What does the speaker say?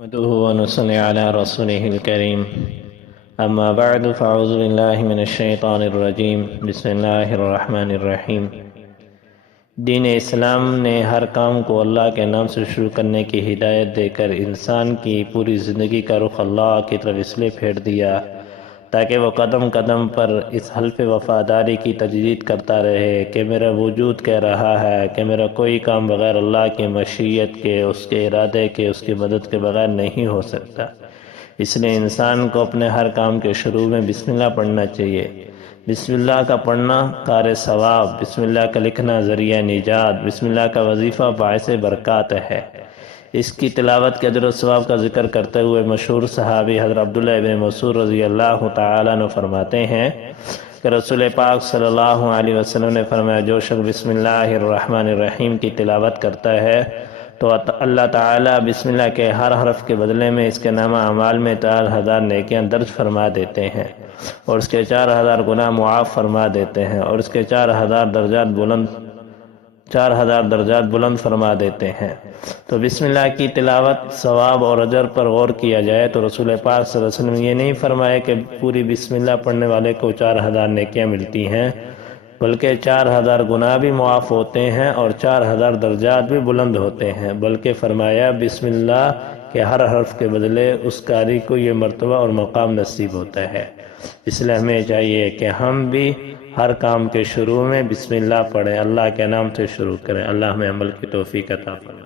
نحمده ونصلي على رسوله الكريم أما بعد فأعوذ بالله من الشيطان الرجيم بسم الله الرحمن الرحیم۔ دین اسلام نے ہر کام کو اللہ کے نام سے شروع کرنے کی ہدایت دے کر انسان کی پوری زندگی کا رخ اللہ کی طرف اس لیے پھیر دیا تاکہ وہ قدم قدم پر اس حلف وفاداری کی تجدید کرتا رہے کہ میرا وجود کہہ رہا ہے کہ میرا کوئی کام بغیر اللہ کی مشیت کے، اس کے ارادے کے، اس کی مدد کے بغیر نہیں ہو سکتا۔ اس لیے انسان کو اپنے ہر کام کے شروع میں بسم اللہ پڑھنا چاہیے۔ بسم اللہ کا پڑھنا کار ثواب، بسم اللہ کا لکھنا ذریعہ نجات، بسم اللہ کا وظیفہ باعث برکات ہے۔ اس کی تلاوت کے اجر و ثواب کا ذکر کرتے ہوئے مشہور صحابی حضرت عبداللہ ابن مسعود رضی اللہ تعالیٰ عنہ فرماتے ہیں کہ رسول پاک صلی اللہ علیہ وسلم نے فرمایا، جو شخص بسم اللہ الرحمن الرحیم کی تلاوت کرتا ہے تو اللہ تعالیٰ بسم اللہ کے ہر حرف کے بدلے میں اس کے نامہ اعمال میں 4000 نیکیاں درج فرما دیتے ہیں اور اس کے 4000 گناہ معاف فرما دیتے ہیں اور اس کے 4000 درجات بلند فرما دیتے ہیں۔ تو بسم اللہ کی تلاوت ثواب اور اجر پر غور کیا جائے تو رسول پاک صلی اللہ علیہ وسلم یہ نہیں فرمایا کہ پوری بسم اللہ پڑھنے والے کو 4000 نیکیاں ملتی ہیں، بلکہ 4000 گناہ بھی معاف ہوتے ہیں اور 4000 درجات بھی بلند ہوتے ہیں، بلکہ فرمایا بسم اللہ کے ہر حرف کے بدلے اس قاری کو یہ مرتبہ اور مقام نصیب ہوتا ہے۔ اس لیے ہمیں چاہیے کہ ہم بھی ہر کام کے شروع میں بسم اللہ پڑھیں، اللہ کے نام سے شروع کریں۔ اللہ ہمیں عمل کی توفیق عطا فرمائے۔